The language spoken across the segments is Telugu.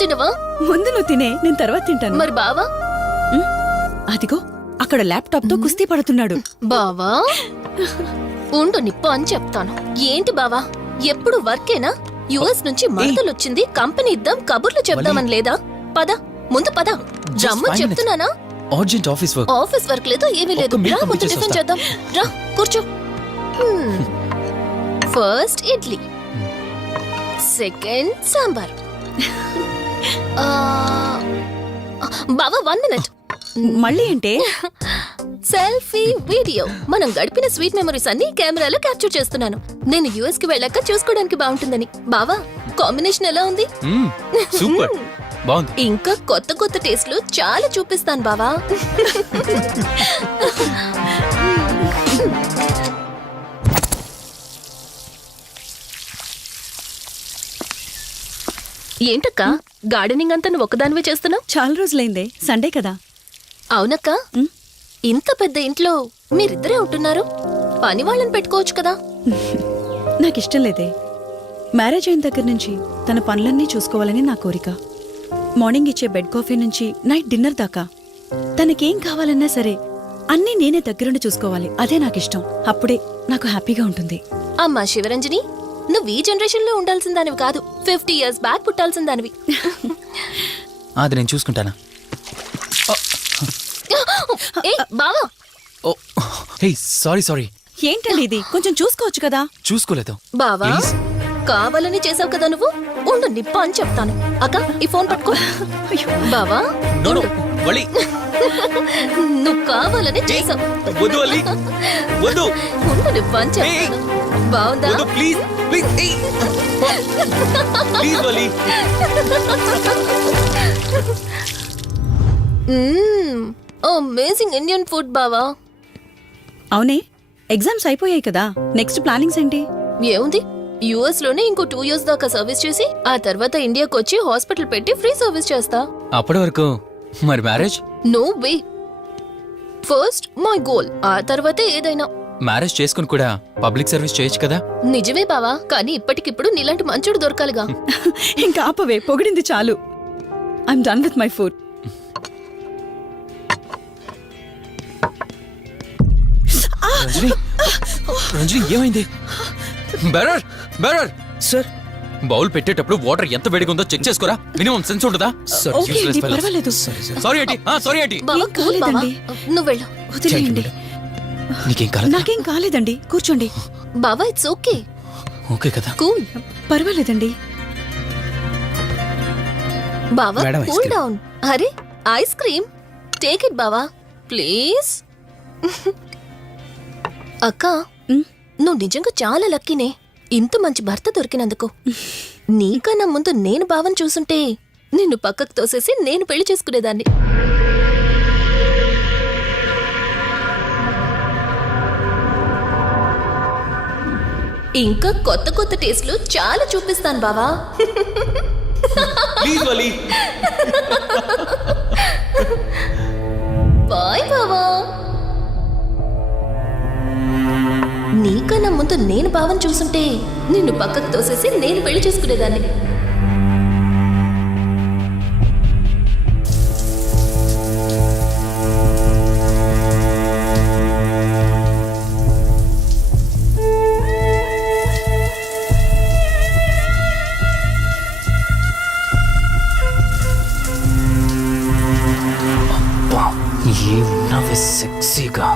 నువ్వు తినవా? ముందు నువ్వు తినే, నేను తర్వాత తింటాను. మరి బావా? అదిగో అక్కడ ల్యాప్టాప్ తో కుస్తీ పడుతున్నాడు. బావా ఉండు నిప్పు అని చెప్తాను. ఏంటి బావా ఎప్పుడు వర్కేనా? యుఎస్ నుంచి మరదలొచ్చింది, కంపెనీ ఇద్దాం, కబుర్లు చెప్దామని లేదా? పద ముందు పద. రమ్ము చెప్తున్నానా? ఆఫీస్ వర్క్ లేదు, ఏమీ లేదు. రా ముందు టిఫిన్ చేద్దాం. రా కూర్చో. First idli, second sambar. బావా 1 మినిట్. మళ్ళీ అంటే సెల్ఫీ వీడియో. మనం గడిపిన స్వీట్ మెమరీస్ అన్ని కెమెరాలో క్యాప్చర్ చేస్తున్నాను. నేను యుఎస్ కి వెళ్ళాక చూసుకోవడానికి బాగుంటుందని. బావా కాంబినేషన్ ఎలా ఉంది? సూపర్ బాగుంది. ఇంకా కొత్త కొత్త టేస్ట్లు చాలా చూపిస్తాను బావా. ఏంటక్క గార్డెనింగ్ అంతా నువ్వు ఒకదానివే చేస్తున్నావు? చాలా రోజులైందే, సండే కదా. అవునక్క, ఇంత పెద్ద ఇంట్లో మీరిద్దరే ఉంటున్నారు, పని వాళ్ళని పెట్టుకోవచ్చు కదా. నాకిష్టం లేదే. మ్యారేజ్ అయిన దగ్గర నుంచి తన పనులన్నీ చూసుకోవాలని నా కోరిక. మార్నింగ్ ఇచ్చే బెడ్ కాఫీ నుంచి నైట్ డిన్నర్ దాకా తనకేం కావాలన్నా సరే అన్నీ నేనే దగ్గరుండి చూసుకోవాలి. అదే నాకిష్టం. అప్పుడే నాకు హ్యాపీగా ఉంటుంది. అమ్మా శివరంజని, నువ్వు ఈ జనరేషన్ లో ఉండాల్సిన దానివి కాదు, 50 years బ్యాక్ పుట్టాల్సిన దానివి. అది నేను చూసుకుంటానా? బావా సారీ. ఏంటండి ఇది? కొంచెం చూసుకోవచ్చు కదా. చూసుకోలేదు బావా, కావాలని చేసావు కదా నువ్వు. ఉండు నిప్ప అని చెప్తాను. అక్క ఈ ఫోన్ పట్టుకో. బావా నువ్వు కావాలని చేసావు. ఉండు నిప్ప అని చెప్తాను. బావుందా? అమేజింగ్ ఇండియన్ ఫుడ్ బావా. అవునే, ఎగ్జామ్స్ అయిపోయాయి కదా, నెక్స్ట్ ప్లానింగ్స్ ఏంటి? ఏముంది, యుఎస్ లోనే ఇంకో 2 years దాకా సర్వీస్ చేసి ఆ తర్వాత ఇండియాకి వచ్చి హాస్పిటల్ పెట్టి ఫ్రీ సర్వీస్ చేస్తా. అప్పటి వరకు మరి marriage? No way. First my goal, ఆ తర్వాతే ఏదైనా. మ్యారేజ్ చేసుకుని కూడా పబ్లిక్ సర్వీస్ చేయొచ్చు కదా. నిజమే బావా, కానీ ఇప్పటికిప్పుడు నీలాంటి మంచుడు దొరకాలిగా. ఇంకా ఆపవే, పొగిడింది చాలు. I'm done with my food. Ranjani ఏమైంది? బెరర్ సార్, బౌల్ పెట్టేటప్పుడు వాటర్ ఎంత వేడిగా ఉందో చెక్ చేసుకోరా. మినిమం సెన్స్ ఉంటుందా? పర్వాలేదు. Sorry aunty. బావా, కూల్ బావా, కాలేదండి. నువ్వు వెళ్ళు. వదిలేయండి. నాకేం కాలేదండి, కూర్చోండి. బావా ఇట్స్ ఓకే. ఓకే కదా? కూల్. పర్వాలేదండి. బావా కూల్ డౌన్. అరే ఐస్ క్రీమ్, టేక్ ఇట్ బావా ప్లీజ్. అక్క, నువ్వు నిజంగా చాలా లక్కీనే, ఇంత మంచి భర్త దొరికినందుకు. నీకన్నా ముందు నేను బావని చూసుంటే నిన్ను పక్కకు తోసేసి నేను పెళ్లి చేసుకునేదాన్ని. ఇంకా కొత్త కొత్త టేస్ట్లు చాలా చూపిస్తాను బావా. బాయ్ బావా. నీకన్నా ముందు నేను బావని చూసుంటే నిన్ను పక్కకు తోసేసి నేను పెళ్లి చేసుకునేదాన్ని. ఏమన్నావే సెక్సీగా?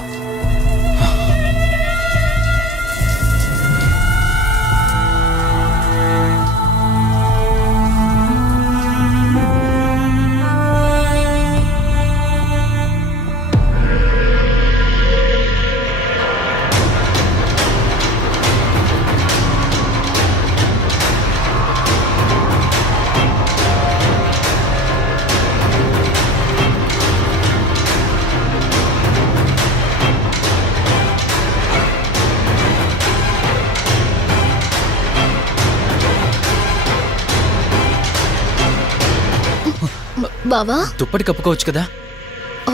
బావా దుప్పటి కప్పుకోవచ్చు కదా.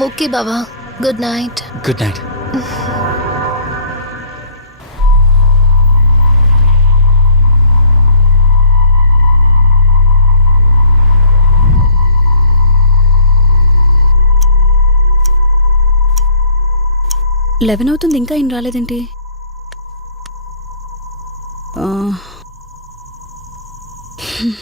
ఓకే బావా, గుడ్ నైట్. Good night. 11 అవుతుంది, ఇంకా ఏం రాలేదేంటి? ఆ, హ్మ్.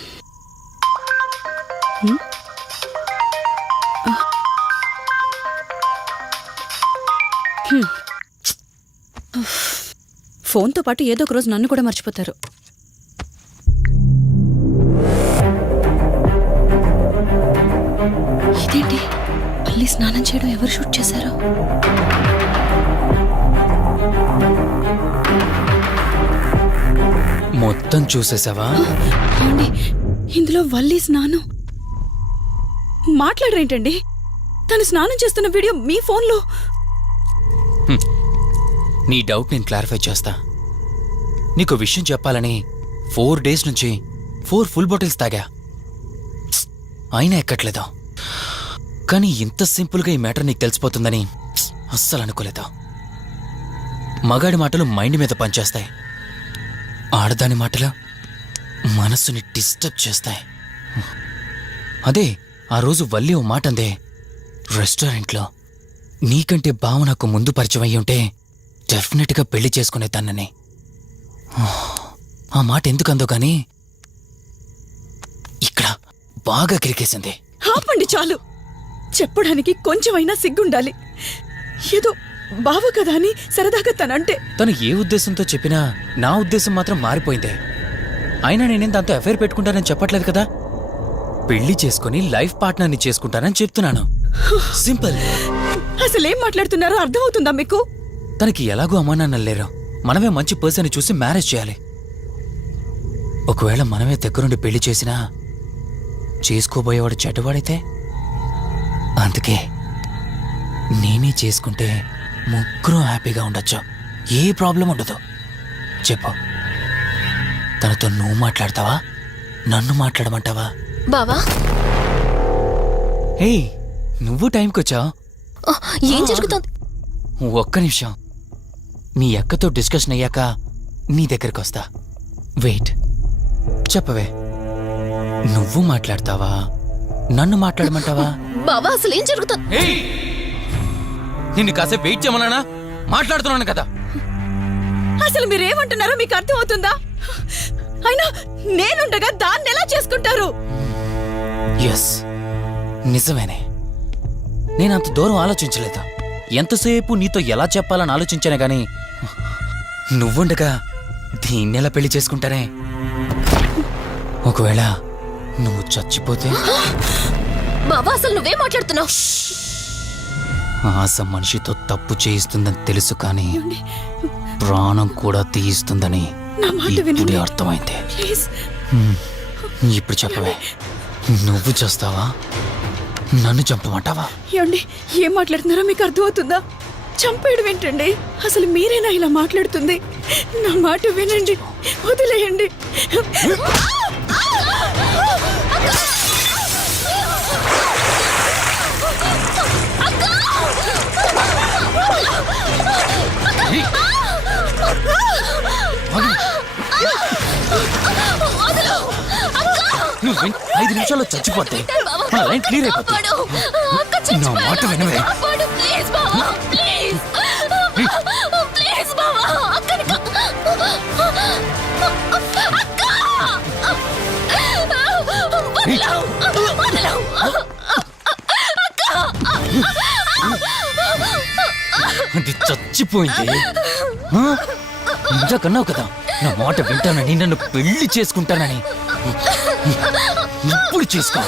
హ్మ్. ఫోన్తో పాటు ఏదో ఒక రోజు నన్ను కూడా మర్చిపోతారు. ఇదేంటి, మళ్ళీ స్నానం చేయడం ఎవరు షూట్ చేశారు? మొత్తం చూసేసావా? ఏమండి, ఇందులో వల్లి స్నానం మాట్లాడరేంటండి? తను స్నానం చేస్తున్న వీడియో మీ ఫోన్లో. నీ డౌట్ నేను క్లారిఫై చేస్తా. నీకు విషయం చెప్పాలని 4 days నుంచి 4 full బాటిల్స్ తాగా, అయినా ఎక్కట్లేదు. కానీ ఇంత సింపుల్గా ఈ మ్యాటర్ నీకు తెలిసిపోతుందని అస్సలు అనుకోలేదు. మగాడి మాటలు మైండ్ మీద పనిచేస్తాయి, ఆడదాని మాటలు మనస్సుని డిస్టర్బ్ చేస్తాయి. అదే ఆ రోజు వల్లి ఓ మాట అందే రెస్టారెంట్లో, నీకంటే బావ నాకు ముందు పరిచయం అయ్యి ఉంటే డెఫినెట్గా పెళ్లి చేసుకునేదాన్నని. ఆ మాట ఎందుకందో కానీ ఇక్కడ బాగా కిరికేసింది. ఆపండి చాలు. చెప్పడానికి కొంచెమైనా సిగ్గుండాలి. ఏదో బావ కదా అని సరదాగా తనంటే. తను ఏ ఉద్దేశంతో చెప్పినా నా ఉద్దేశం మాత్రం మారిపోయిందే. అయినా నేనేం దాంతో అఫైర్ పెట్టుకుంటానని చెప్పట్లేదు కదా, పెళ్లి చేసుకుని లైఫ్ పార్ట్నర్ని చేసుకుంటానని చెప్తున్నాను. సింపుల్. అసలేం మాట్లాడుతున్నారో అర్థమవుతుందా మీకు? తనకి ఎలాగో అమ్మా నాన్నలు లేరు, మనమే మంచి పర్సన్ని చూసి మ్యారేజ్ చేయాలి. ఒకవేళ మనమే దగ్గరుండి పెళ్లి చేసినా చేసుకోబోయేవాడు చెడ్డవాడైతే, అందుకే నేనే చేసుకుంటే ముగ్గురు హ్యాపీగా ఉండొచ్చు, ఏ ప్రాబ్లం ఉండదు. చెప్పు, తనతో నువ్వు మాట్లాడతావా, నన్ను మాట్లాడమంటావా? బావా, హే, నువ్వు టైంకొచ్చావు. ఏం జరుగుతోంది? ఒక్క నిమిషం, మీ అక్కతో డిస్కషన్ అయ్యాక నీ దగ్గరికి వస్తా. వెయిట్, చెప్పవే, నువ్వు మాట్లాడతావా, నన్ను మాట్లాడమంటావా? బావా, అసలు ఏం జరుగుతోంది? నిన్ను కాసేపు వెయిట్ చేయమన్నానా? మాట్లాడుతున్నాను కదా. అసలు మీరేమంటున్నారో మీకు అర్థమవుతుందా? అయినా నేనుండగా దాన్ని ఎలా చేసుకుంటారు? ఎస్, నిజమేనే. నేనంత దూరం ఆలోచించలేదు. ఎంతసేపు నీతో ఎలా చెప్పాలని ఆలోచించానే గాని, నువ్వుండగా దీన్నెలా పెళ్లి చేసుకుంటానే? ఒకవేళ నువ్వు చచ్చిపోతే? బావా, అసలు నువ్వేం మాట్లాడుతున్నావు? ఆశ మనిషితో తప్పు చేయిస్తుందని తెలుసు, కానీ ప్రాణం కూడా తీయిస్తుందని నా మాట ఇప్పుడే వినండి. అర్థమైంది. ప్లీజ్. ఇప్పుడు చెప్పవే, నువ్వు చేస్తావా, నన్ను చంపమంటావా? ఏమండి, ఏం మాట్లాడుతున్నారో మీకు అర్థమవుతుందా? చంపేయడం ఏంటండి? అసలు మీరేనా ఇలా మాట్లాడుతుంది? నా మాట వినండి, వదిలేయండి. నువ్వు 5 నిమిషాల్లో చచ్చిపోతే మన లైన్ క్లియర్ అయిపోతుంది. నా మాట వినవే. ప్లీజ్ బావా, ప్లీజ్ ప్లీజ్ బావా, అక్కని అది చచ్చిపోయింది. ఇందాకన్నావు కదా నా మాట వింటానని, నన్ను పెళ్లి చేసుకుంటానని. ఇప్పుడు చేసుకో.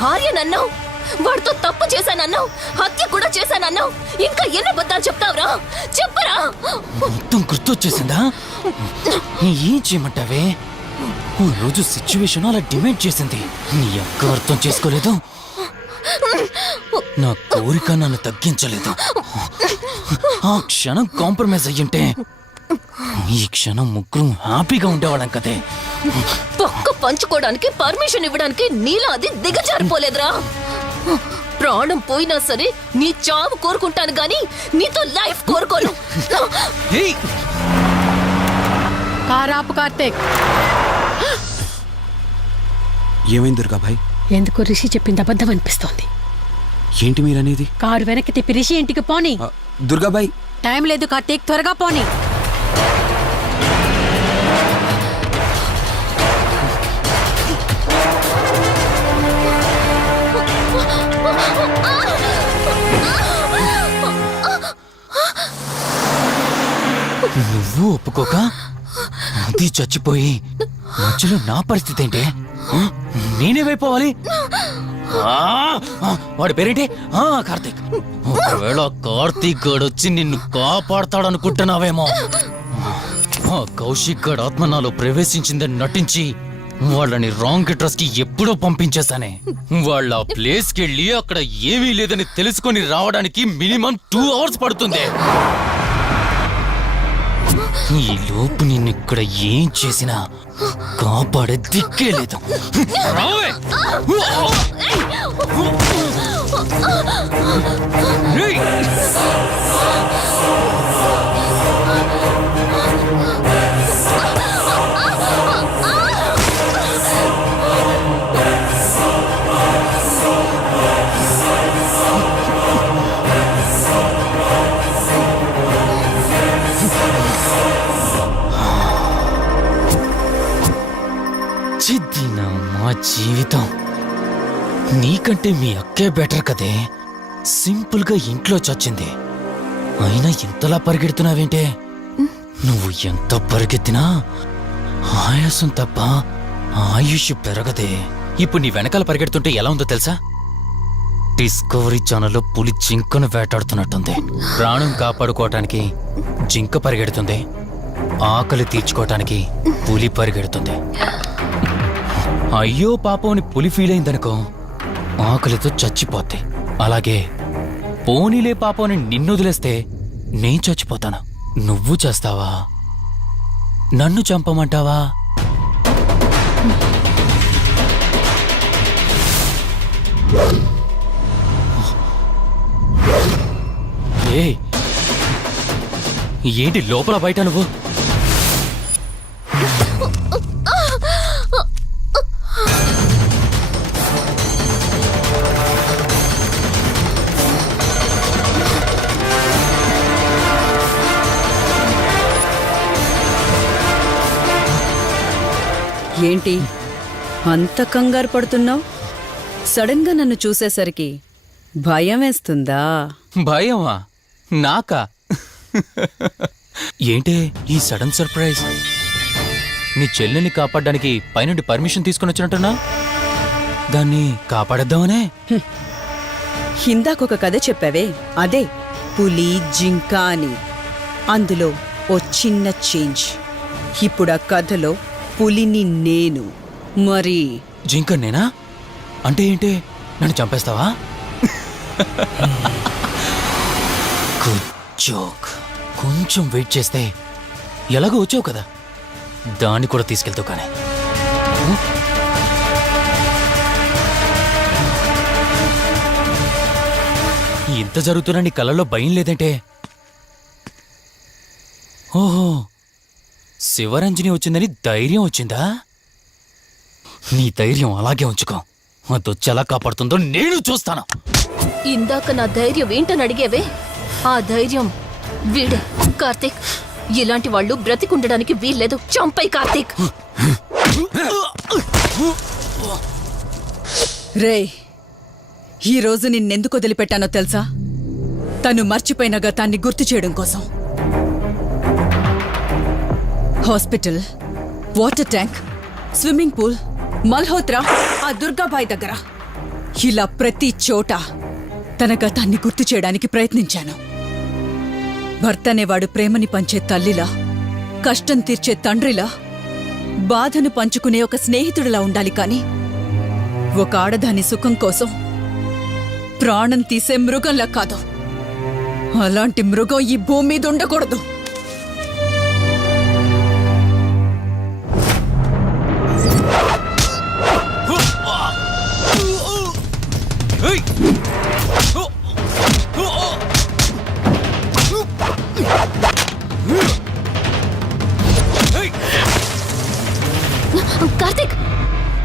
భార్యనన్నావు, వాడితో తప్పు చేశానన్నావు, హత్య కూడా చేశానన్నావు. ఇంకా ఎన్ని అబద్ధాలు చెప్తావురా? చెప్పరా. మొత్తం గుర్తొచ్చేసిందా? ఏం చేయమంటావే? ఓ రోజు సిచ్యువేషన్ అలా డిమాండ్ చేసింది. నీ అక్క అర్థం చేసుకోలేదు, నా కోరిక నన్ను తగ్గించలేదు. ఆ క్షణం కాంప్రమైజ్ అయ్యుంటే ఈ క్షణం ముగ్గురు హ్యాపీగా ఉండేవాళ్ళం కదే. పక్క పంచుకోవడానికి పర్మిషన్ ఇవ్వడానికి నీలో అది దిగజారిపోలేదురా. ప్రాణం పోయినా సరే నీ చావు కోరుకుంటాను గాని నీతో లైఫ్ కోరుకోను. ఏయ్! కారాపు కార్తీక్, ఏమైంది దుర్గాభాయ్? ఎందుకు రిషి చెప్పింది అబద్ధం అనిపిస్తోంది. ఏంటి మీరనేది? కారు వెనక్కి తిప్పి రిషి ఇంటికి పోని. దుర్గాభాయ్, టైం లేదు కార్తీక్, త్వరగా పోని. నువ్వు ఒప్పుకోక అది చచ్చిపోయి మధ్యలో నా పరిస్థితి ఏంటి? నేనేమైపోవాలి? వాడి పేరేంటి? కార్తీక్. ఒకవేళ కార్తీక్ గాడు వచ్చి నిన్ను కాపాడతాడనుకుంటున్నావేమో. కౌశిక్ గాడు ఆత్మ నాలో ప్రవేశించిందని నటించి వాళ్ళని రాంగ్ అడ్రస్ కి ఎప్పుడో పంపించేశానే. వాళ్ళ ప్లేస్ కి వెళ్ళి అక్కడ ఏమీ లేదని తెలుసుకొని రావడానికి మినిమం 2 hours పడుతుంది. ఈ లోపు నిన్నిక్కడ ఏం చేసినా కాపాడే దిక్కే లేదు. రావే! రేయ్! చిద్దినా మా జీవితం. నీకంటే మీ అక్కే బెటర్ కదే. సింపుల్ గా ఇంట్లో చచ్చింది, అయినా ఇంతలా పరిగెడుతున్నావేంటే? నువ్వు ఎంత పరిగెత్తినా ఆయాసం తప్ప ఆయుష్ పెరగదే. ఇప్పుడు నీ వెనకాల పరిగెడుతుంటే ఎలా ఉందో తెలుసా? డిస్కవరీ ఛానల్లో పులి జింకను వేటాడుతున్నట్టుంది. ప్రాణం కాపాడుకోవటానికి జింక పరిగెడుతుంది, ఆకలి తీర్చుకోవటానికి పులి పరిగెడుతుంది. అయ్యో పాపం అని పులి ఫీల్ అయిందనుకో, ఆకలితో చచ్చిపోద్ది. అలాగే పోనీలే పాపం అని నిన్ను వదిలేస్తే నేను చచ్చిపోతాను. నువ్వు చేస్తావా? నన్ను చంపమంటావా? ఏ ఏంటి లోపల బయట నువ్వు? ఏంటి అంత కంగారు పడుతున్నావు? సడన్ గా నన్ను చూసేసరికి భయం వేస్తుందా? భయమా? నాకా? ఏంటే ఈ సడన్ సర్ప్రైజ్? నీ చెల్లెల్ని కాపాడడానికి పైనుండి పర్మిషన్ తీసుకుని వచ్చినట్టున్నా? దాన్ని కాపాడేద్దామనే? ఇందాకొక కథ చెప్పావే, అదే పులి జింక అని. అందులో ఓ చిన్న చేంజ్. ఇప్పుడు ఆ కథలో పులిని నేను. మరి జింక నేనా? అంటే ఏంటి? నన్ను చంపేస్తావా? Good joke. కొంచెం వెయిట్ చేస్తే ఎలాగో వచ్చావు కదా, దాన్ని కూడా తీసుకెళ్తావు. కానీ ఇంత జరుగుతున్నా నీ కళ్ళల్లో భయం లేదంటే? ఓహో, శివరంజని వచ్చిందని ధైర్యం వచ్చిందా? నీ ధైర్యం అలాగే ఉంచుకో. అదొచ్చి ఎలా కాపాడుతుందో నేను చూస్తాను. ఇందాక నా ధైర్యం ఏంటని అడిగేవే, ఆ ధైర్యం వీడే. కార్తీక్, ఇలాంటి వాళ్ళు బ్రతికుండడానికి వీల్లేదు. చంపై కార్తీక్. రేయ్, ఈరోజు నిన్నెందుకు వదిలిపెట్టానో తెలుసా? తను మర్చిపోయిన గతాన్ని గుర్తు చేయడం కోసం. Hospital, water tank, swimming pool, Malhotra, ఆ దుర్గాబాయ్ దగ్గర ఇలా ప్రతి చోట తన గతాన్ని గుర్తు చేయడానికి ప్రయత్నించాను. భర్త అనేవాడు ప్రేమని పంచే తల్లిలా, కష్టం తీర్చే తండ్రిలా, బాధను పంచుకునే ఒక స్నేహితుడిలా ఉండాలి కాని ఒక ఆడదాని సుఖం కోసం ప్రాణం తీసే మృగంలా కాదు. అలాంటి మృగం ఈ భూమి మీద ఉండకూడదు. కార్తీక్,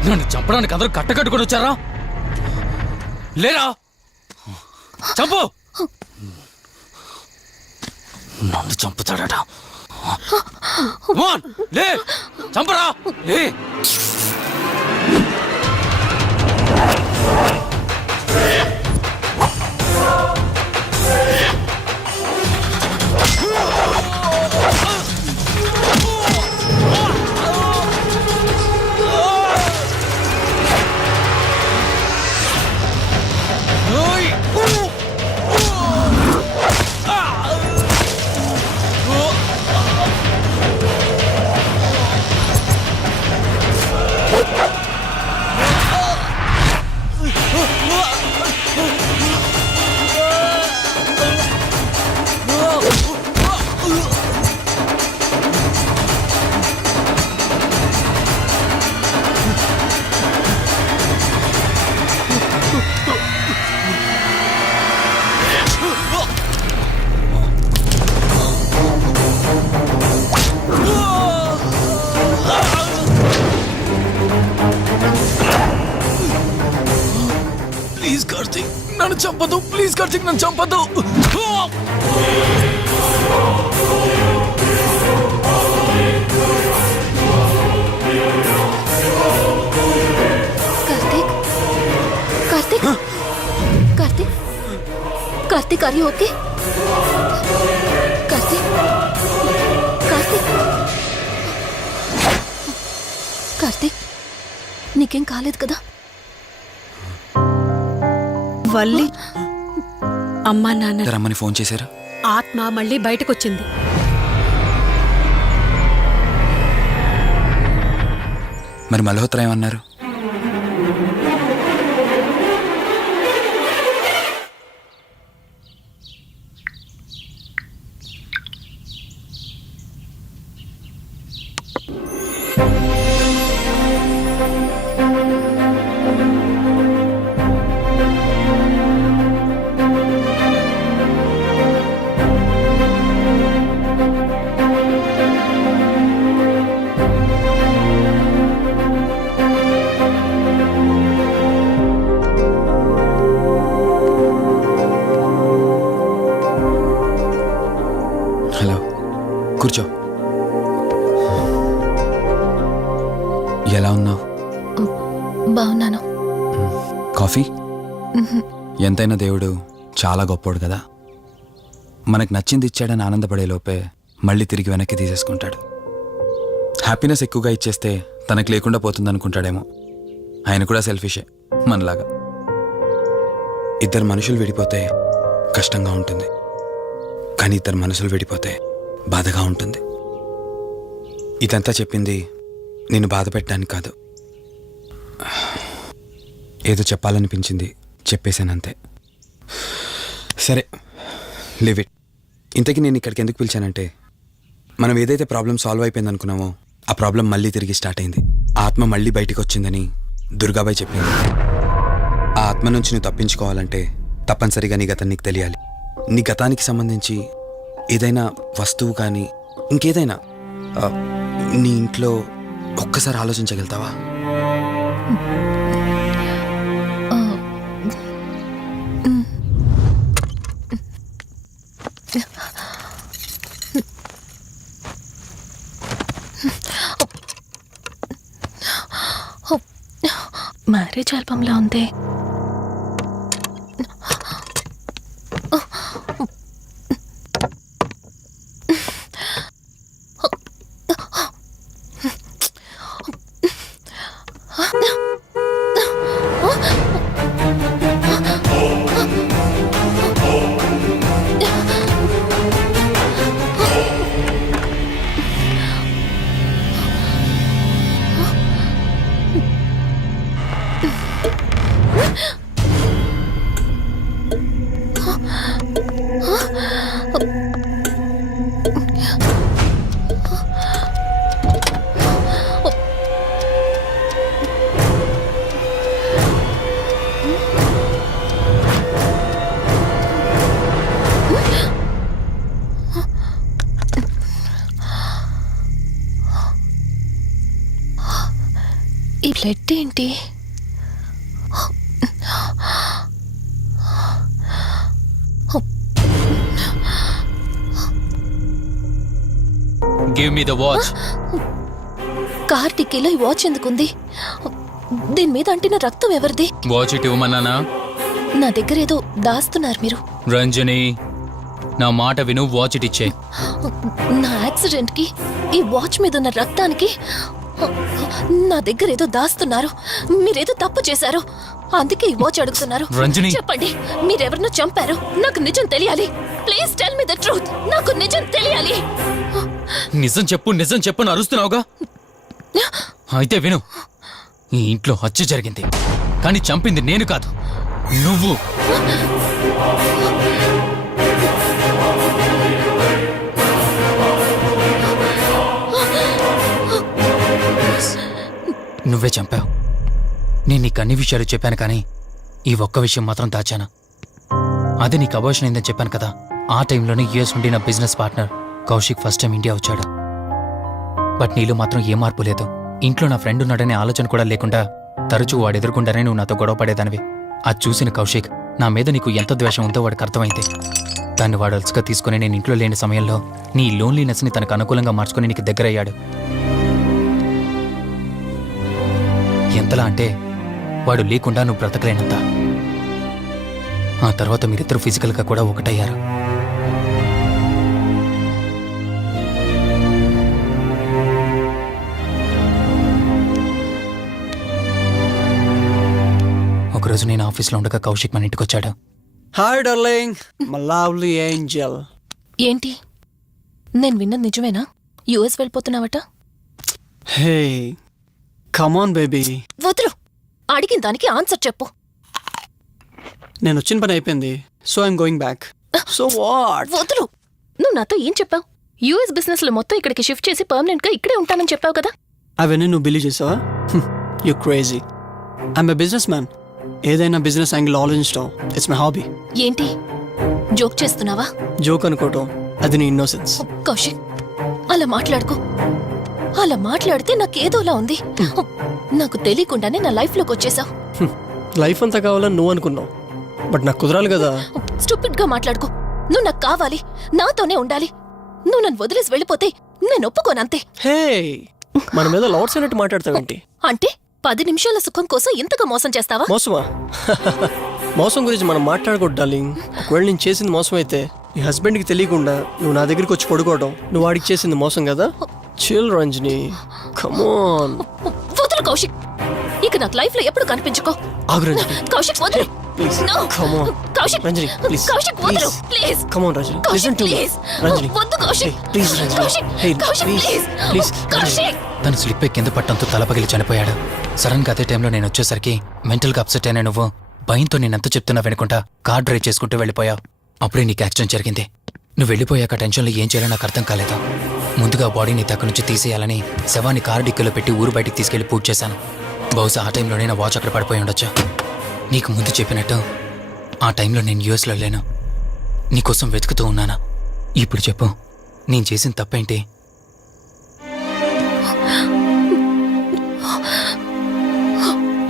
నన్ను చంపడానికి అందరూ కట్టకట్టుకొని వచ్చారా? లేరా? చంపు! నన్ను చంపుతాడట. Come on, లే! చంపరా! లే! ప్లీజ్ కార్తీక్, నన్ను చంపదు. ప్లీజ్ కార్తీక్, నన్ను చంపదు. Karthik, Karthik, Karthik, Karthik, are you okay? Karthik, Karthik, Karthik, నీకేం కాలేదు కదా? వల్లి అమ్మా నాన్న రమ్మని ఫోన్ చేశారా? ఆత్మ మళ్ళీ బయటకొచ్చింది. మరి మల్హోత్రా ఏమన్నారు? హలో, కూర్చో. ఎలా ఉన్నావు? బాగున్నాను. కాఫీ? ఎంతైనా దేవుడు చాలా గొప్పోడు కదా. మనకు నచ్చింది ఇచ్చాడని ఆనందపడే లోపే మళ్ళీ తిరిగి వెనక్కి తీసేసుకుంటాడు. హ్యాపీనెస్ ఎక్కువగా ఇచ్చేస్తే తనకు లేకుండా పోతుందనుకుంటాడేమో. ఆయన కూడా సెల్ఫిషే మనలాగా. ఇద్దరు మనుషులు విడిపోతే కష్టంగా ఉంటుంది, కానీ ఇద్దరు మనసులు విడిపోతే బాధగా ఉంటుంది. ఇదంతా చెప్పింది నేను బాధ పెట్టడానికి కాదు. ఏదో చెప్పాలనిపించింది, చెప్పేశానంతే. సరే, లివ్ ఇట్. ఇంతకీ నేను ఇక్కడికి ఎందుకు పిలిచానంటే, మనం ఏదైతే ప్రాబ్లం సాల్వ్ అయిపోయింది అనుకున్నామో ఆ ప్రాబ్లం మళ్ళీ తిరిగి స్టార్ట్ అయింది. ఆత్మ మళ్ళీ బయటికి వచ్చిందని దుర్గాబాయ్ చెప్పింది. ఆ ఆత్మ నుంచి నువ్వు తప్పించుకోవాలంటే తప్పనిసరిగా నీ గతం నీకు తెలియాలి. నీ గతానికి సంబంధించి ఏదైనా వస్తువు కానీ ఇంకేదైనా నీ ఇంట్లో ఒక్కసారి ఆలోచించగలుగుతావా? మ్యారేజ్ ఆల్బంలా ఉంది. ఈ బ్లడ్ ఏంటి? Give me the watch. Car డిక్కీలో ఈ వాచ్ ఎందుకుంది? దీని మీద అంటిన రక్తం ఎవరిది? వాచ్ ఇటు ఇవ్వమన్నానా? నా దగ్గర ఏదో దాస్తున్నారు మీరు. రంజని, నా మాట విను, వాచ్ ఇటు ఇచ్చే. నా యాక్సిడెంట్ కి ఈ వాచ్ మీద ఉన్న రక్తానికి నా దగ్గర ఏదో దాస్తున్నారు. మీరేదో తప్పు చేశారు, అందుకే ఈ వాచ్ అడుగుతున్నారు. రంజని. చెప్పండి, మీరెవరినో చంపారు. నాకు నిజం తెలియాలి. Please tell me the truth. నాకు నిజం తెలియాలి. నిజం చెప్పు, నిజం చెప్పు అని అరుస్తున్నావుగా. అయితే విను, ఈ ఇంట్లో హత్య జరిగింది, కానీ చంపింది నేను కాదు, నువ్వు. నువ్వే చంపావు. నేను నీకు అన్ని విషయాలు చెప్పాను, కానీ ఈ ఒక్క విషయం మాత్రం దాచాను. అది నీకు అబార్షన్ అయిందని చెప్పాను కదా. ఆ టైంలోనే యుఎస్ నుండి నా business partner Kaushik first time India వచ్చాడు. బట్ నీలో మాత్రం ఏ మార్పు లేదు. ఇంట్లో నా ఫ్రెండ్ ఉన్నాడనే ఆలోచన కూడా లేకుండా తరచూ వాడు ఎదుర్కొండానే నువ్వు నాతో గొడవ పడేదానివి. అది చూసిన కౌశిక్ నా మీద నీకు ఎంత ద్వేషం ఉందో వాడికి అర్థమైంది. దాన్ని వాడు అలసుగా తీసుకుని నేను ఇంట్లో లేని సమయంలో నీ లోన్లీనెస్ని తనకు అనుకూలంగా మార్చుకుని నీకు దగ్గరయ్యాడు. ఎంతలా అంటే వాడు లేకుండా నువ్వు బ్రతకలేనంత. ఆ తర్వాత మీరిద్దరు ఫిజికల్గా కూడా ఒకటయ్యారు. ఒకరోజు నేను ఆఫీస్లో ఉండగా కౌశిక్ మన ఇంటికి వచ్చాడు. Hi darling, my lovely angel. ఏంటి, నేను విన్నది నిజమేనా? యుఎస్ వెళ్ళిపోతున్నావట? Hey come on baby. వదులు, అడిగిన దానికి ఆన్సర్ చెప్పు. నేను వచ్చిన పని అయిపోయింది, so I'm going back. So what? వదులు. నువ్వు నాతో ఏం చెప్పావు? యుఎస్ బిజినెస్ లో మొత్తం ఇక్కడికి షిఫ్ట్ చేసి పర్మనెంట్ గా ఇక్కడే ఉంటానని చెప్పావు కదా. అవన్నీ నువ్వు బిలీవ్ చేసావా? You crazy. I'm a business man. ఏదైనా బిజినెస్ యాంగిల్ ఆలోచించడం ఇట్స్ మై హాబీ. ఏంటి, జోక్ చేస్తున్నావా? జోక్ అనుకోవటం అది నీ ఇన్నోసెన్స్. కౌశిక్, అలా మాట్లాడుకో. అలా మాట్లాడితే నాకేదోలా ఉంది. నాకు తెలియకుండానే నా లైఫ్ లోకి వచ్చేసావు. లైఫ్ అంతా కావాలని నువ్వు అనుకున్నావు, బట్ నాకు కుదరాలి కదా. స్టూపిడ్ గా మాట్లాడుకో. నువ్వు నాకు కావాలి, నాతోనే ఉండాలి. నువ్వు నన్ను వదిలేసి వెళ్ళిపోతే నేను ఒప్పుకోనంతే. హే, మన మీద లవర్స్ అన్నట్టు మాట్లాడతావేంటి? అంటే 10 నిమిషాల సుఖం కోసం ఇంతగా మోసం చేస్తావా? మోసమా? మోసం గురించి మనం మాట్లాడకూడదు డార్లింగ్. ఒకవేళ నేను చేసింది మోసం అయితే నీ హస్బెండ్కి తెలియకుండా నువ్వు నా దగ్గరికి వచ్చి పడుకోవడం నువ్వు వాడికి చేసింది మోసం కదా. Chill Ranjani, come on. వదులు కౌశిక్, ఇక నాకు లైఫ్ లో ఎప్పుడు కనిపించుకో. ఆగు రంజని, కౌశిక్ వదులు. Please. No. Come on Kaushik, Ranjani, please. Kaushik వదులు please. Come on Ranjani, Kaushik listen to me. Please. Ranjani, వద్దు Kaushik. Please Ranjani. Kaushik, hey Kaushik please please. Please. Kaushik. తను స్లిప్ అయి కింద పట్టడంతో తలపగిలి చనిపోయాడు. సడన్ గా అదే టైంలో నేను వచ్చేసరికి మెంటల్ గా అప్సెట్ అయినా నువ్వు భయంతో నేనెంత చెప్తున్నా వినకుండా కార్ డ్రైవ్ చేసుకుంటూ వెళ్ళిపోయావు. అప్పుడే నీకు యాక్సిడెంట్ జరిగింది. నువ్వు వెళ్ళిపోయాక టెన్షన్లో ఏం చేయాలో నాకు అర్థం కాలేదు. ముందుగా బాడీని తక్కు నుంచి తీసేయాలని శవాన్ని కారు డిక్కీలో పెట్టి ఊరు బయటికి తీసుకెళ్లి పూజ చేశాను. బహుశా ఆ టైంలోనే నా వాచ్ అక్కడ పడిపోయి ఉండొచ్చు. నీకు ముందు చెప్పినట్టు ఆ టైంలో నేను యూఎస్లో లేను. నీకోసం వెతుకుతూ ఉన్నాను. ఇప్పుడు చెప్పు, నేను చేసిన తప్పేంటి?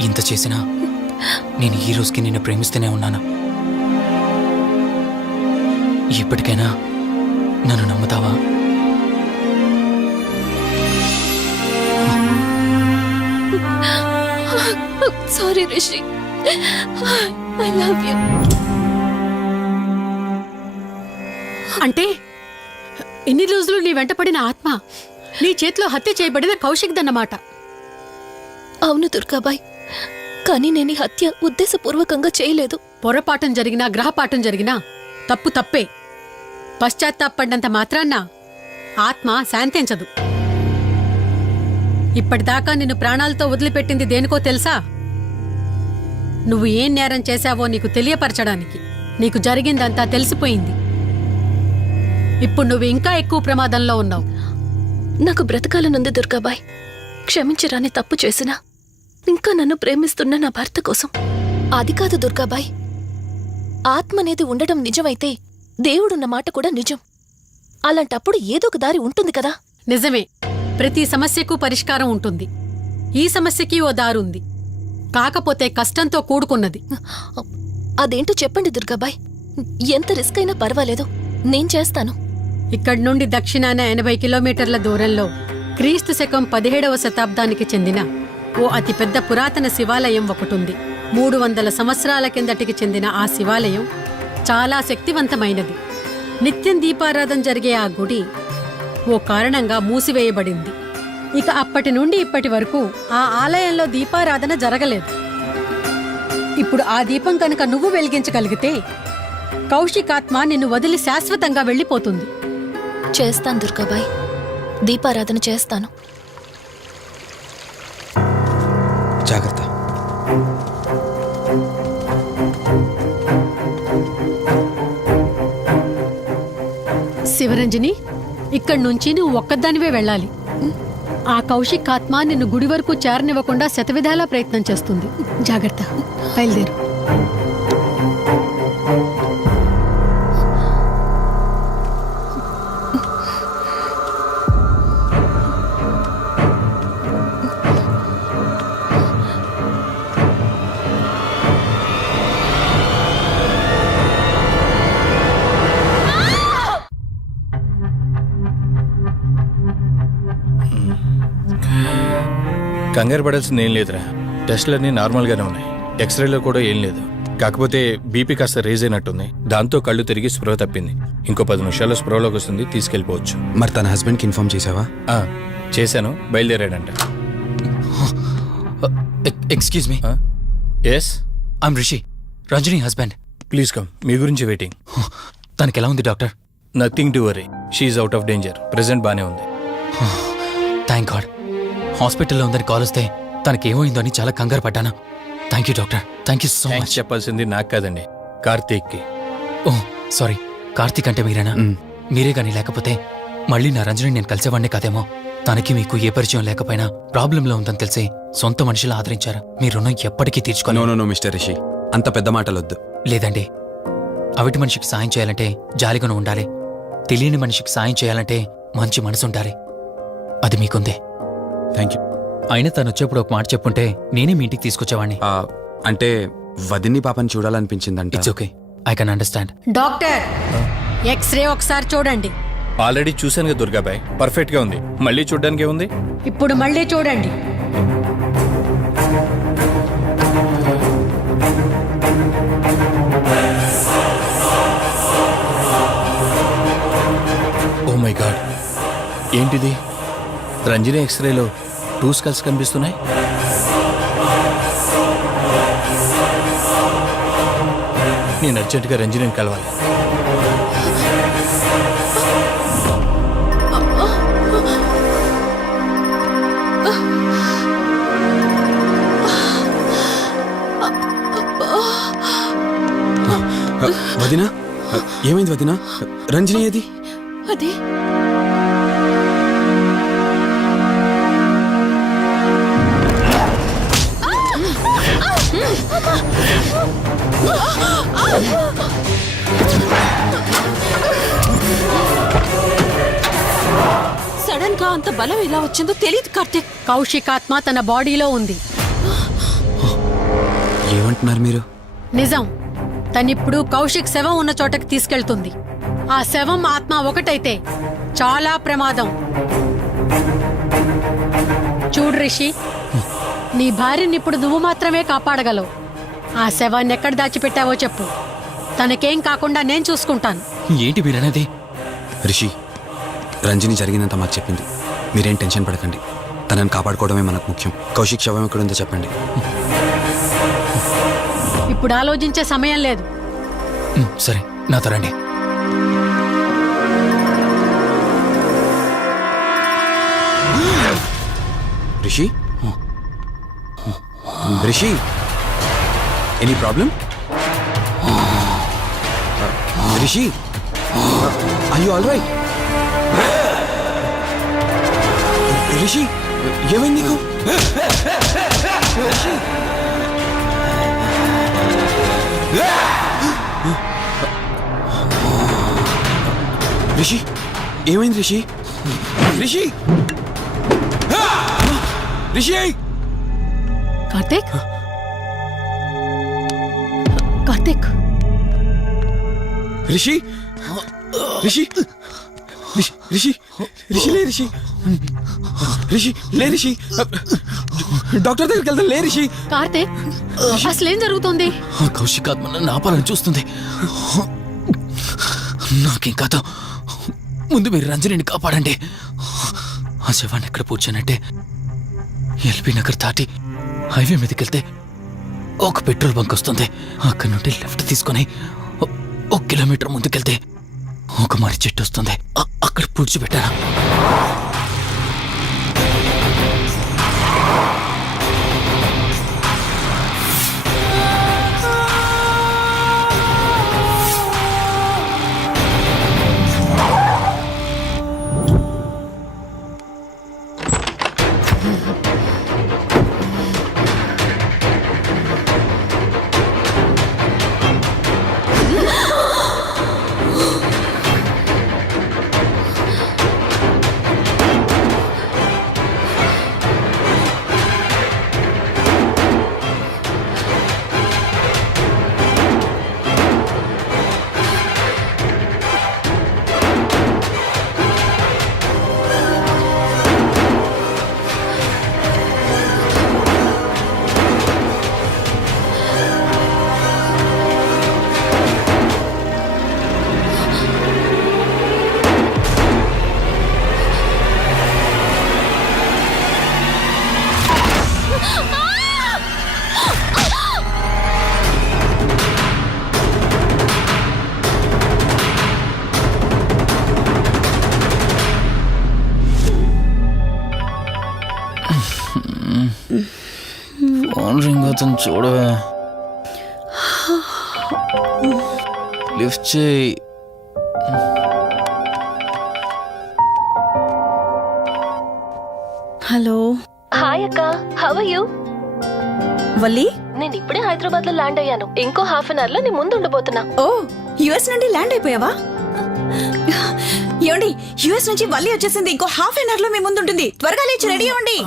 ఇంత చేసినా నేను ఈ రోజుకి నిన్ను ప్రేమిస్తూనే ఉన్నాను. ఇప్పటికైనా నన్ను నమ్ముతావా? Sorry Rishi, I love you. అంటే ఇన్ని రోజులు నీ వెంటపడిన ఆత్మ నీ చేతిలో హత్య చేయబడిన కౌశిక్ దన్నమాట. అవును దుర్గాబాయ్, కానీ నేను ఈ హత్య ఉద్దేశపూర్వకంగా చేయలేదు. పొరపాఠం జరిగినా గ్రహపాఠం జరిగినా తప్పు తప్పే. పశ్చాత్తాపడినంత మాత్రాన్న ఆత్మ శాంతించదు. ఇప్పటిదాకా నిన్ను ప్రాణాలతో వదిలిపెట్టింది దేనికో తెలుసా? నువ్వు ఏం నేరం చేశావో నీకు తెలియపరచడానికి. నీకు జరిగిందంతా తెలిసిపోయింది. ఇప్పుడు నువ్వు ఇంకా ఎక్కువ ప్రమాదంలో ఉన్నావు. నాకు బ్రతకాలనుంది దుర్గాబాయ్. క్షమించరాని తప్పు చేసినా ఇంకా నన్ను ప్రేమిస్తున్న నా భర్త కోసం అది కాదు దుర్గాబాయ్. ఆత్మ అనేది ఉండడం నిజమైతే దేవుడున్న మాట కూడా నిజం. అలాంటప్పుడు ఏదో ఒక దారి ఉంటుంది కదా. నిజమే, ప్రతి సమస్యకు పరిష్కారం ఉంటుంది. ఈ సమస్యకి ఓ దారుంది, కాకపోతే కష్టంతో కూడుకున్నది. అదేంటో చెప్పండి దుర్గాబాయ్. ఎంత రిస్క్ అయినా పర్వాలేదు, నేను చేస్తాను. ఇక్కడి నుండి దక్షిణాన 80 కిలోమీటర్ల దూరంలో క్రీస్తు శకం 17వ శతాబ్దానికి చెందిన ఓ అతిపెద్ద పురాతన శివాలయం ఒకటుంది. 300 సంవత్సరాల కిందటికి చెందిన ఆ శివాలయం చాలా శక్తివంతమైనది. నిత్యం దీపారాధన జరిగే ఆ గుడి ఓ కారణంగా మూసివేయబడింది. ఇక అప్పటి నుండి ఇప్పటి వరకు ఆ ఆలయంలో దీపారాధన జరగలేదు. ఇప్పుడు ఆ దీపం కనుక నువ్వు వెలిగించగలిగితే కౌశికాత్మ నిన్ను వదిలి శాశ్వతంగా వెళ్ళిపోతుంది. చేస్తాను దుర్గాబాయ్, దీపారాధన చేస్తాను. జాగ్రత్త. శివరంజని, ఇక్కడి నుంచి నువ్వు ఒక్కదానివే వెళ్ళాలి. ఆ కౌశిక్ ఆత్మ నిన్ను గుడి వరకు చేరనివ్వకుండా శతవిధాలా ప్రయత్నం చేస్తుంది. జాగ్రత్త, బయలుదేరు. కంగారు పడాల్సింది ఏం లేదురా. టెస్టులన్నీ నార్మల్గానే ఉన్నాయి. ఎక్స్రేలో కూడా ఏం లేదు. కాకపోతే బీపీ కాస్త రేజ్ అయినట్టుంది. దాంతో కళ్ళు తిరిగి స్పృహ తప్పింది. ఇంకో 10 నిమిషాల్లో స్పృహలోకి వస్తుంది, తీసుకెళ్ళిపోవచ్చు. మరి తన హస్బెండ్కి ఇన్ఫార్మ్ చేసావా? చేశాను, బయలుదేరాడంట. Excuse me. Yes, I'm Rishi, Ranjani husband. Please come. మీ గురించి వెయిటింగ్. తనకి ఎలా ఉంది doctor? Nothing to worry, she's out of danger. Present బానే ఉంది. Thank God. హాస్పిటల్లో ఉందని కాల్ వస్తే తనకేమైందో అని చాలా కంగారు పడ్డాను. Thank you doctor, thank you so thanks much. చెప్పాల్సింది నాకు కాదండి, కార్తీక్కి. ఓ సారీ, కార్తీక్ అంటే మీరేనా? మీరే గానీ లేకపోతే మళ్ళీ నా రంజని నేను కలిసేవాడినే కాదేమో. తనకి మీకు ఏ పరిచయం లేకపోయినా ప్రాబ్లంలో ఉందని తెలిసి సొంత మనుషులు ఆదరించారు. మీ రుణం ఎప్పటికీ నో తీర్చుకోను. నో నో మిస్టర్ రిషి, అంత పెద్ద మాటలొద్దు. లేదండి, అవిటి మనిషికి సాయం చేయాలంటే జాలిగాను ఉండాలి. తెలియని మనిషికి సాయం చేయాలంటే మంచి మనసు ఉండాలి. అది మీకుందే. Thank you. అయినా తను వచ్చేప్పుడు ఒక మాట చెప్పుంటే నేనే మీ ఇంటికి తీసుకొచ్చేవాడిని. అంటే వదిన్ని పాపని చూడాలనిపించిందంట. It's okay, I can understand. Doctor, x-ray ఒకసారి చూడండి. ఆల్రెడీ చూశాను కదా దుర్గాబాయ్, పర్ఫెక్ట్ గా ఉంది. మళ్ళీ చూడ్డానికి ఉంది. ఇప్పుడు మళ్ళీ చూడండి. ఓ మై గాడ్, ఏంటిది? రంజని ఎక్స్రేలో 2 స్కల్స్ కనిపిస్తున్నాయి. నేను అర్జెంటుగా రంజనిని కలవాలి. వదినా, ఏమైంది వదినా? రంజని ఏది? అదే సడన్ గా అంత బలం ఎలా వచ్చిందో తెలియదు కార్తీక్. కౌశికాత్మ తన బాడీలో ఉంది. ఏమంటున్నారు మీరు? నిజం. తనిప్పుడు కౌశిక్ శవం ఉన్న చోటకి తీసుకెళ్తుంది. ఆ శవం ఆత్మ ఒకటైతే చాలా ప్రమాదం. చూడు రిషి, నీ భార్యని ఇప్పుడు నువ్వు మాత్రమే కాపాడగలవు. ఆ శవాన్ని ఎక్కడ దాచిపెట్టావో చెప్పు. తనకేం కాకుండా నేను చూసుకుంటాను. ఏంటి మీరనేది? రిషి, రంజని జరిగిందంతా మాకు చెప్పింది. మీరేం టెన్షన్ పడకండి. తనని కాపాడుకోవడమే మనకు ముఖ్యం. కౌశిక్ శవం ఎక్కడుందో చెప్పండి. ఇప్పుడు ఆలోచించే సమయం లేదు. సరే, నాతో రండి. Rishi, Rishi, any problem? Rishi, are you all right? Rishi, ఏమైంది నీకు? రిషి. రిషి ఏమైంది రిషి? రిషి రిషి కార్తీక్ కార్తీక్ రిషి రిషి రిషి రిషి లే రిషి రిషి లే రిషి డాక్టర్ దగ్గరికి వెళ్తాం లే రిషి. కార్తీక్ అసలేం జరుగుతుంది? కౌశిక్ ఆత్మ నన్ను ఆపాలని చూస్తుంది. నాకేం కాదు, ముందు మీరు రంజనిని కాపాడండి. ఆ శవాన్ని ఎక్కడ పూడ్చానంటే ఎల్బీ నగర్ దాటి హైవే మీదకి వెళ్తే ఒక పెట్రోల్ బంక్ వస్తుంది. అక్కడ నుండి లెఫ్ట్ తీసుకొని 1 కిలోమీటర్ ముందుకెళ్తే ఒక మర్రి చెట్టు వస్తుంది. అక్కడ పూడ్చిపెట్టారా? ఫోన్ రింగ్ అవుతుంది చూడవే. లిఫ్ట్ చేయి. హలో హాయ్ అక్క, హౌ ఆర్ యు? వల్లి. నేను ఇప్పుడే హైదరాబాద్ లో ల్యాండ్ అయ్యాను. ఇంకో హాఫ్ అన్ అవర్ లో నీ ముందు ఉండబోతున్నా. ఓ, యుఎస్ నుండి ల్యాండ్ అయిపోయావా? ఏమండి, యుఎస్ నుంచి వల్లి వచ్చేసింది. ఇంకో హాఫ్ అన్ అవర్ లో మీ ముందు ఉంటుంది. త్వరగా లేచి రెడీ అవ్వండి.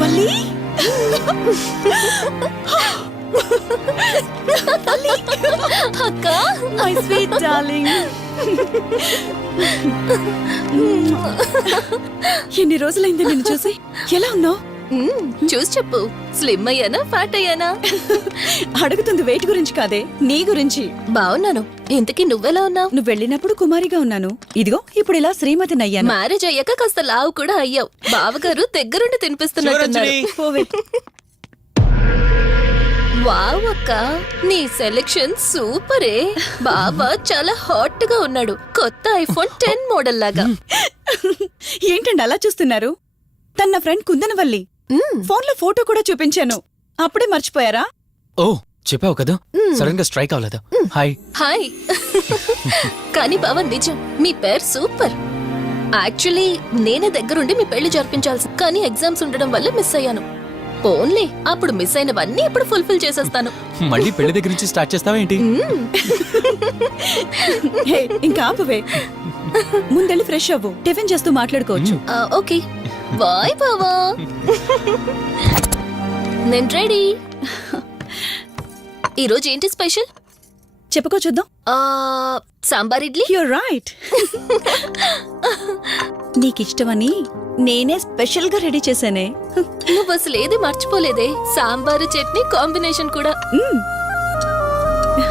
వల్లి, అక్క, మై స్వీట్ డార్లింగ్. ఎన్ని రోజులైంది నిన్ను చూసి. ఎలా ఉన్నావు? చూసి చెప్పు. స్లిమ్ అయ్యానా, ఫ్యాట్ అయ్యానా? అడుగుతుంది వెయిట్ గురించి కాదే, నీ గురించి. బాగున్నాను. ఇంతకీ నువ్వెలా ఉన్నావు? నువ్వు వెళ్ళినప్పుడు కుమారిగా ఉన్నాను. ఇదిగో ఇప్పుడు ఇలా శ్రీమతిని అయ్యాను. మ్యారేజ్ అయ్యాక కాస్త లావు కూడా అయ్యావు. బావగారు దగ్గరుండి తినిపిస్తున్నట్టున్నారు. పోవే. వావ్ అక్క, నీ సెలెక్షన్ సూపరే. బావ చాలా హాట్ గా ఉన్నాడు. కొత్త ఐఫోన్ 10 మోడల్ లాగా. ఏంటండి అలా చూస్తున్నారు? తన ఫ్రెండ్ కుందనవల్లి. ఫోన్ లో ఫోటో కూడా చూపించాను. అప్పుడే మర్చిపోయారా? ఓ, చెప్పావు కదా, సడన్ గా స్ట్రైక్ అవ్వలేదు. హాయ్. హాయ్. కానీ బావ నిజం, మీ పేరు సూపర్. యాక్చువల్లీ నేనే దగ్గరుండి మీ పెళ్లి జరిపించాల్సి, కానీ ఎగ్జామ్స్ ఉండడం వల్ల మిస్ అయ్యాను. పోన్లే, అప్పుడు మిస్ అయినవన్నీ ఇప్పుడు ఫుల్ఫిల్ చేసేస్తాను. మళ్ళీ పెళ్లి దగ్గర నుంచి స్టార్ట్ చేస్తావా ఏంటి? హే, ఇంకా ఆపువే. ముందెళ్ళి ఫ్రెష్ అవ్వు. టిఫిన్ చేస్తూ మాట్లాడుకోవచ్చు. ఓకే బాయ్ బావా. నేను రెడీ. ఈరోజు ఏంటి స్పెషల్? చెప్పుకో చూద్దాం. సాంబార్ ఇడ్లీ. Your right. నీకిష్టమని నేనే స్పెషల్ గా రెడీ చేశానే. నువ్వు అసలు ఏది మర్చిపోలేదే. సాంబారు చట్నీ కాంబినేషన్ కూడా.